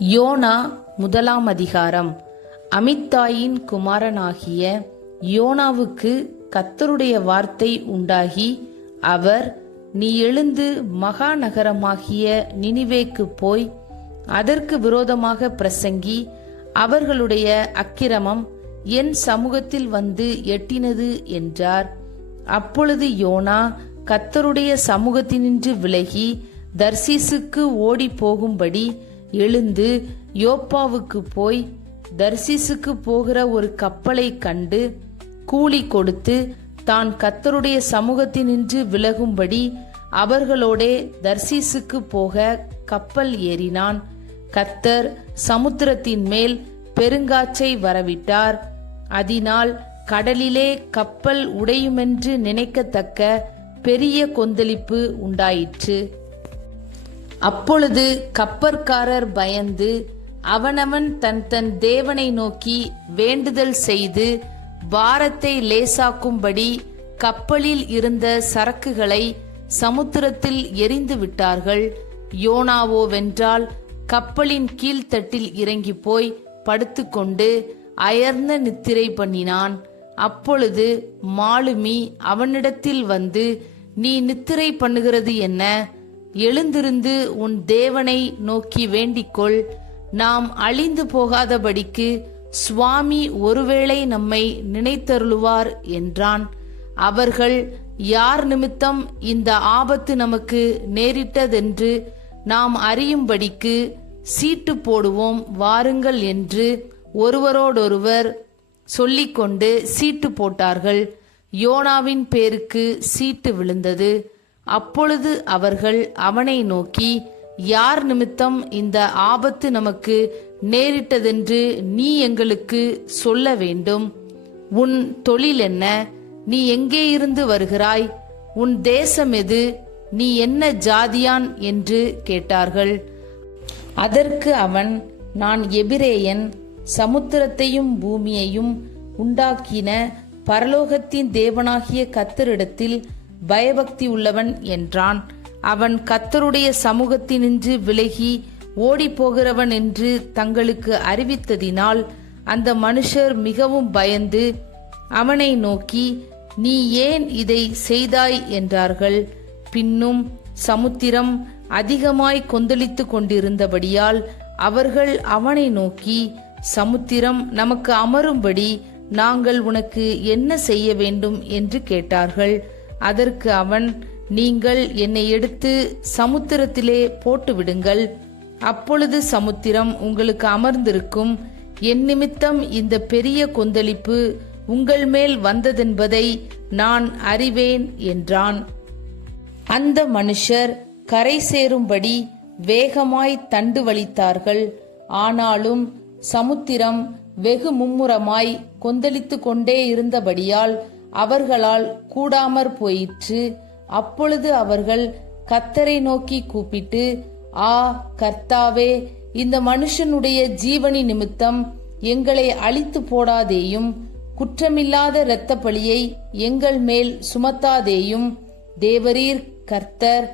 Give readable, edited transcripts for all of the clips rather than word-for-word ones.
YONO 1 அதிகாரம். அமித்தாயின் குமாரனாகிய யோனாவுக்கு கர்த்தருடைய வார்த்தை உண்டாகி, அவர், நீ எழுந்து மகா நகரமாகிய நினிவேக்கு போய் அதற்கு விரோதமாக பிரசங்கி, அவர்களுடைய அக்கிரமம் என் சமூகத்தில் வந்து எட்டினது என்றார். அப்பொழுது யோனா கர்த்தருடைய சமூகத்தினின்று விலகி தர்சீசுக்கு ஓடி போகும்படி எழுந்து யோப்பாவுக்கு போய் தர்சீசுக்கு போகிற ஒரு கப்பலை கண்டு கூலி கொடுத்து தான் கர்த்தருடைய சமூகத்தினின்று விலகும்படி அவர்களோடே தர்சீசுக்கு போக கப்பல் ஏறினான். கர்த்தர் சமுத்திரத்தின் மேல் பெருங்காற்றை வரவிட்டார். அதனால் கடலிலே கப்பல் உடையுமென்று நினைக்கத்தக்க பெரிய கொந்தளிப்பு உண்டாயிற்று. அப்பொழுது கப்பற்காரர் பயந்து அவனவன் தன் தன் தேவனை நோக்கி வேண்டுதல் செய்து பாரத்தை லேசாக்கும்படி கப்பலில் இருந்த சரக்குகளை சமுத்திரத்தில் எறிந்து விட்டார்கள். யோனாவோவென்றால் கப்பலின் கீழ்த்தட்டில் இறங்கி போய் படுத்துக்கொண்டு அயர்ந்த நித்திரை பண்ணினான். அப்பொழுது மாலுமி அவனிடத்தில் வந்து, நீ நித்திரை பண்ணுகிறது என்ன? எழுந்திருந்து உன் தேவனை நோக்கி வேண்டிக்கொள், நாம் அழிந்து போகாதபடிக்கு சுவாமி ஒருவேளை நம்மை நினைத்தருளுவார் என்றான். அவர்கள், யார் நிமித்தம் இந்த ஆபத்து நமக்கு நேரிட்டதென்று நாம் அறியும்படிக்கு சீட்டு போடுவோம் வாருங்கள் என்று ஒருவரோடொருவர் சொல்லிக்கொண்டு சீட்டு போட்டார்கள். யோனாவின் பேருக்கு சீட்டு விழுந்தது. அப்பொழுது அவர்கள் அவனை நோக்கி, யார் நிமித்தம் இந்த ஆபத்து நமக்கு நேரிட்டதென்று நீ எங்களுக்கு சொல்ல வேண்டும். உன் தொழில் என்ன? நீ எங்கே இருந்து வருகிறாய்? உன் தேசம் எது? நீ என்ன ஜாதியான் என்று கேட்டார்கள். அதற்கு அவன், நான் எபிரேயன், சமுத்திரத்தையும் பூமியையும் உண்டாக்கின பரலோகத்தின் தேவனாகிய கர்த்தரிடத்தில் பயபக்தி உள்ளவன் என்றான். அவன் கர்த்தருடைய சமூகத்தினின்று விலகி ஓடிப்போகிறவன் என்று தங்களுக்கு அறிவித்ததினால் அந்த மனுஷர் மிகவும் பயந்து அவனை நோக்கி, நீ ஏன் இதை செய்தாய் என்றார்கள். பின்னும் சமுத்திரம் அதிகமாய் கொந்தளித்து கொண்டிருந்தபடியால் அவர்கள் அவனை நோக்கி, சமுத்திரம் நமக்கு அமரும்படி நாங்கள் உனக்கு என்ன செய்ய வேண்டும் என்று கேட்டார்கள். அதற்கு அவன், நீங்கள் என்னை எடுத்து சமுத்திரத்திலே போட்டுவிடுங்கள், அப்பொழுது சமுத்திரம் உங்களுக்கு அமர்ந்திருக்கும். என் நிமித்தம் இந்த பெரிய கொந்தளிப்பு உங்கள் மேல் வந்ததென்பதை நான் அறிவேன் என்றான். அந்த மனுஷர் கரை சேரும்படி வேகமாய் தண்டு வலித்தார்கள். ஆனாலும் சமுத்திரம் வெகு மும்முரமாய் கொந்தளித்து கொண்டே இருந்தபடியால் அவர்களால் கூடாமற் போயிற்று. அப்பொழுது அவர்கள் கர்த்தரை நோக்கி கூப்பிட்டு, ஆ கர்த்தாவே, இந்த மனுஷனுடைய ஜீவனி நிமித்தம் எங்களை அழித்து போடாதேயும், குற்றமில்லாத இரத்த பழியை எங்கள் மேல் சுமத்தாதேயும். தேவரீர் கர்த்தர்,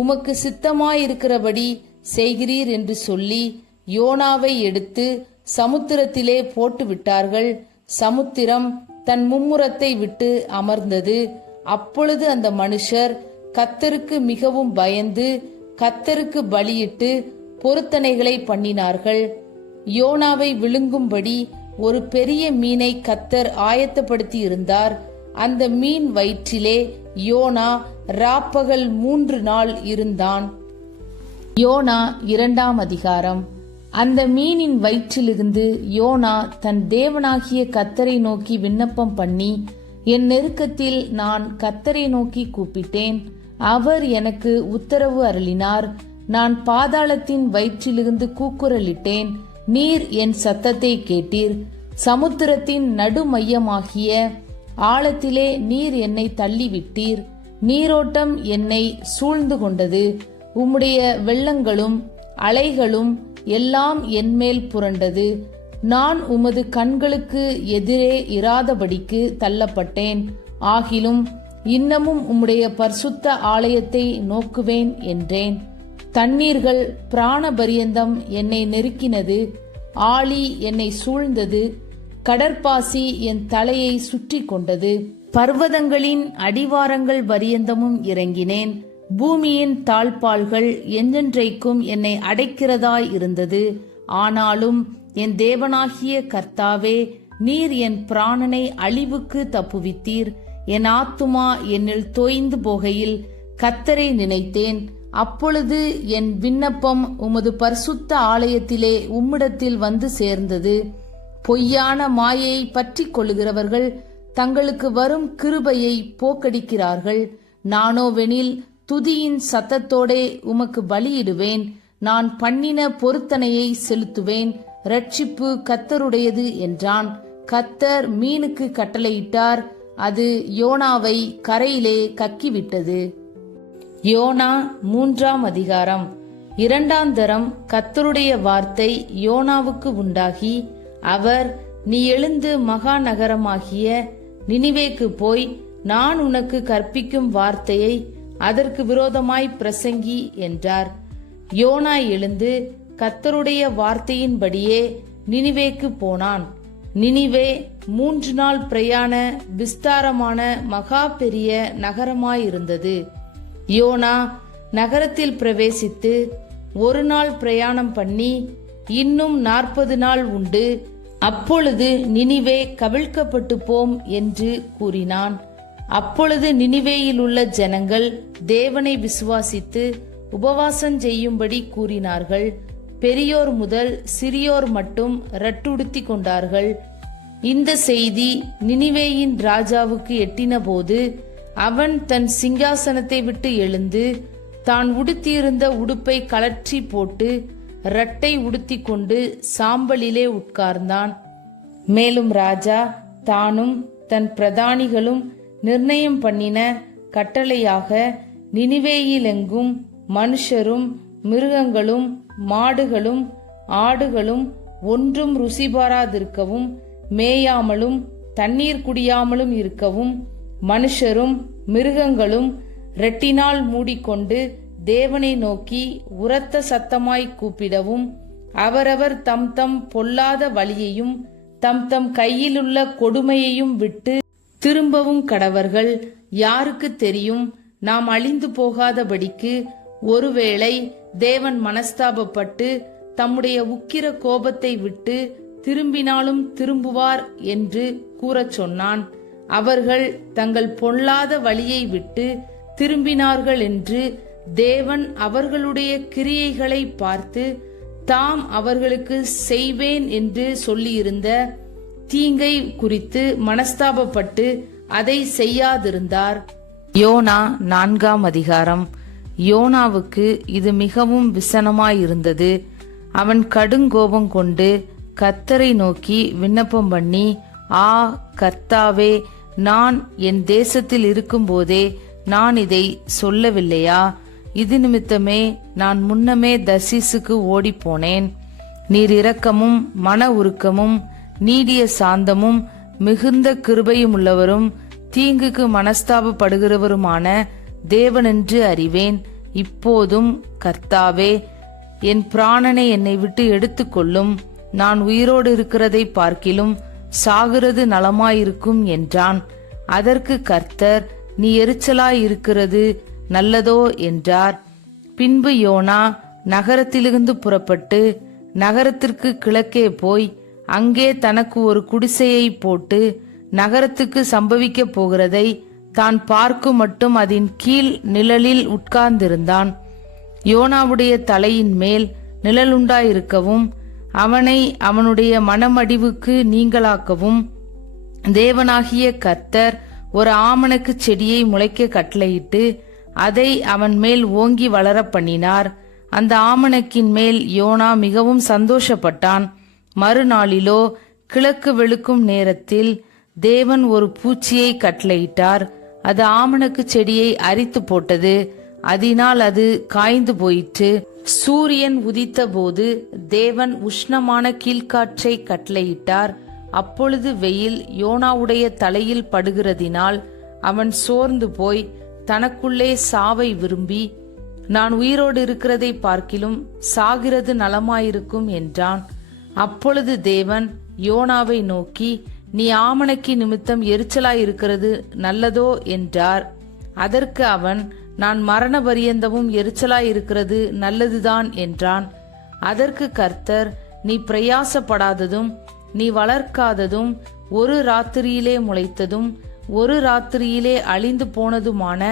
உமக்கு சித்தமாயிருக்கிறபடி செய்கிறீர் என்று சொல்லி யோனாவை எடுத்து சமுத்திரத்திலே போட்டு விட்டார்கள். சமுத்திரம் தன் மும்முரத்தை விட்டு அமர்ந்தது. அப்பொழுது அந்த மனுஷர் கர்த்தருக்கு மிகவும் பயந்து கர்த்தருக்கு பலியிட்டு பொருத்தனைகளை பண்ணினார்கள். யோனாவை விழுங்கும்படி ஒரு பெரிய மீனை கர்த்தர் ஆயத்தப்படுத்தி இருந்தார். அந்த மீன் வயிற்றிலே யோனா ராப்பகல் 3 நாள் இருந்தான். யோனா 2 அதிகாரம். அந்த மீனின் வயிற்றிலிருந்து யோனா தன் தேவனாகிய கர்த்தரை நோக்கி விண்ணப்பம் பண்ணி, என் நெருக்கத்தில் நான் கர்த்தரை நோக்கி கூப்பிட்டேன், அவர் எனக்கு உத்தரவு அருளினார். நான் பாதாளத்தின் வயிற்றிலிருந்து கூக்குரலிட்டேன், நீர் என் சத்தத்தை கேட்டீர். சமுத்திரத்தின் நடுமையமாகிய ஆழத்திலே நீர் என்னை தள்ளிவிட்டீர். நீரோட்டம் என்னை சூழ்ந்து கொண்டது. உம்முடைய வெள்ளங்களும் அலைகளும் எல்லாம் என்மேல் புரண்டது. நான் உமது கண்களுக்கு எதிரே இராதபடிக்கு தள்ளப்பட்டேன். ஆகிலும் இன்னமும் உம்முடைய பரிசுத்த ஆலயத்தை நோக்குவேன் என்றேன். தண்ணீர்கள் பிராண பரியந்தம் என்னை நெருக்கினது. ஆழி என்னை சூழ்ந்தது. கடற்பாசி என் தலையை சுற்றி கொண்டது. பர்வதங்களின் அடிவாரங்கள் பரியந்தமும் இறங்கினேன். பூமியின் தாழ்பால்கள் என்றென்றைக்கும் என்னை அடைக்கிறதாய் இருந்தது. ஆனாலும் என் தேவனாகிய கர்த்தாவே, நீர் என் பிராணனை அழிவுக்கு தப்புவித்தீர். என் ஆத்துமா என்னில் தோய்ந்து போகையில் கர்த்தரை நினைத்தேன். அப்பொழுது என் விண்ணப்பம் உமது பரிசுத்த ஆலயத்திலே உம்மிடத்தில் வந்து சேர்ந்தது. பொய்யான மாயையை பற்றி கொள்ளுகிறவர்கள் தங்களுக்கு வரும் கிருபையை போக்கடிக்கிறார்கள். நானோவெனில் துதியின் சத்தத்தோடே உமக்கு பலியிடுவேன். நான் பண்ணின பொருத்தனையை செலுத்துவேன். ரட்சிப்பு கர்த்தருடையது என்றான். கர்த்தர் மீனுக்கு கட்டளையிட்டார். அது யோனாவை கரையிலே கக்கிவிட்டது. யோனா 3ஆம் அதிகாரம். 2ஆம் தரம் கர்த்தருடைய வார்த்தை யோனாவுக்கு உண்டாகி, அவர், நீ எழுந்து மகா நகரமாகிய நினிவேக்கு போய் நான் உனக்கு கற்பிக்கும் வார்த்தையை அதற்கு விரோதமாய் பிரசங்கி என்றார். யோனா எழுந்து கர்த்தருடைய வார்த்தையின்படியே நினிவேக்கு போனான். நினிவே 3 நாள் பிரயாண விஸ்தாரமான மகா பெரிய நகரமாயிருந்தது. யோனா நகரத்தில் பிரவேசித்து 1 நாள் பிரயாணம் பண்ணி, இன்னும் 40 நாள் உண்டு, அப்பொழுது நினிவே கவிழ்க்கப்பட்டு போம் என்று கூறினான். அப்பொழுது நினிவேயில் உள்ள ஜனங்கள் தேவனை விசுவாசித்து உபவாசம் செய்யும்படி கூறினார்கள். பெரியோர் முதல் சிறியோர் மட்டும் ரட்டுடுத்தி கொண்டார்கள். இந்த செய்தி நினிவேயின் ராஜாவுக்கு எட்டினபோது, அவன் தன் சிங்காசனத்தை விட்டு எழுந்து தான் உடுத்தியிருந்த உடுப்பை கழற்றி போட்டு ரட்டை உடுத்தி கொண்டு சாம்பலிலே உட்கார்ந்தான். மேலும் ராஜா தானும் தன் பிரதானிகளும் நிர்ணயம் பண்ணின கட்டளையாக நினிவேயிலெங்கும் மனுஷரும் மிருகங்களும் மாடுகளும் ஆடுகளும் ஒன்றும் ருசி பாராதிருக்கவும், மேயாமலும் தண்ணீர் குடியாமலும் இருக்கவும், மனுஷரும் மிருகங்களும் ரெட்டினால் மூடிக்கொண்டு தேவனை நோக்கி உரத்த சத்தமாய் கூப்பிடவும், அவரவர் தம் தம் பொல்லாத வழியையும் தம் தம் கையிலுள்ள கொடுமையையும் விட்டு திரும்பவும் கடவர்கள். யாருக்கு தெரியும், நாம் அழிந்து போகாதபடிக்கு ஒருவேளை தேவன் மனஸ்தாபப்பட்டு தம்முடைய உக்கிர கோபத்தை விட்டு திரும்பினாலும் திரும்புவார் என்று கூறச் சொன்னான். அவர்கள் தங்கள் பொல்லாத வழியை விட்டு திரும்பினார்கள் என்று தேவன் அவர்களுடைய கிரியைகளை பார்த்து தாம் அவர்களுக்கு செய்வேன் என்று சொல்லியிருந்த தீங்கை குறித்து மனஸ்தாபப்பட்டு அதை செய்யாதிருந்தார். யோனா 4ஆம் அதிகாரம். யோனாவுக்கு இது மிகவும் விசனமாயிருந்தது. அவன் கடுங்கோபம் கொண்டு கர்த்தரை நோக்கி விண்ணப்பம் பண்ணி, ஆ கர்த்தாவே, நான் என் தேசத்தில் இருக்கும்போதே நான் இதை சொல்லவில்லையா? இது நிமித்தமே நான் முன்னமே தர்சீசுக்கு ஓடிப்போனேன். நீர் இரக்கமும் மன உருக்கமும் நீடிய சாந்தமும் மிகுந்த கிருபையும் உள்ளவரும் தீங்குக்கு மனஸ்தாபப்படுகிறவருமான தேவனென்று அறிவேன். இப்போதும் கர்த்தாவே, என் பிராணனை என்னை விட்டு எடுத்துக்கொள்ளும். நான் உயிரோடு இருக்கிறதை பார்க்கிலும் சாகிறது நலமாயிருக்கும் என்றான். அதற்கு கர்த்தர், நீ எரிச்சலாயிருக்கிறது நல்லதோ என்றார். பின்பு யோனா நகரத்திலிருந்து புறப்பட்டு நகரத்திற்கு கிழக்கே போய் அங்கே தனக்கு ஒரு குடிசையை போட்டு நகரத்துக்கு சம்பவிக்க போகிறதை தான் பார்க்கும் மட்டும் அதன் கீழ் நிழலில் உட்கார்ந்திருந்தான். யோனாவுடைய தலையின் மேல் நிழலுண்டாயிருக்கவும் அவனை அவனுடைய மனமடிவுக்கு நீங்களாக்கவும் தேவனாகிய கர்த்தர் ஒரு ஆமணக்கு செடியை முளைக்க கட்டளையிட்டு அதை அவன் மேல் ஓங்கி வளர பண்ணினார். அந்த ஆமணக்கின் மேல் யோனா மிகவும் சந்தோஷப்பட்டான். மறுநாளிலோ கிழக்கு வெளுக்கும் நேரத்தில் தேவன் ஒரு பூச்சியை கட்டளையிட்டார். அது ஆமணக்கு செடியை அரித்து போட்டது. அதனால் அது காய்ந்து போயிற்று. சூரியன் உதித்த போது தேவன் உஷ்ணமான கீழ்காற்றை கட்டளையிட்டார். அப்பொழுது வெயில் யோனாவுடைய தலையில் படுகிறதினால் அவன் சோர்ந்து போய் தனக்குள்ளே சாவை விரும்பி நான் உயிரோடு இருக்கிறதை பார்க்கிலும் சாகிறது நலமாயிருக்கும் என்றான். அப்பொழுது தேவன் யோனாவை நோக்கி, நீ ஆமணக்கு நிமித்தம் எரிச்சலாயிருக்கிறது நல்லதோ என்றார். அதற்கு அவன், நான் மரண பரியந்தமும் எரிச்சலாயிருக்கிறது நல்லதுதான் என்றான். அதற்கு கர்த்தர், நீ பிரயாசப்படாததும் நீ வளர்க்காததும் ஒரு ராத்திரியிலே முளைத்ததும் ஒரு ராத்திரியிலே அழிந்து போனதுமான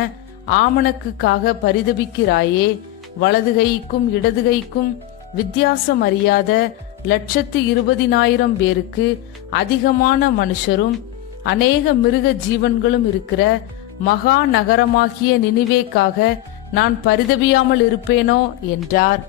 ஆமணக்குக்காக பரிதபிக்கிறாயே, வலதுகைக்கும் இடதுகைக்கும் வித்தியாசம் அறியாத 120,000 பேருக்கு அதிகமான மனுஷரும் அநேக மிருக ஜீவன்களும் இருக்கிற மகா நகரமாகிய நினிவேக்காக நான் பரிதபியாமல் இருப்பேனோ என்றார்.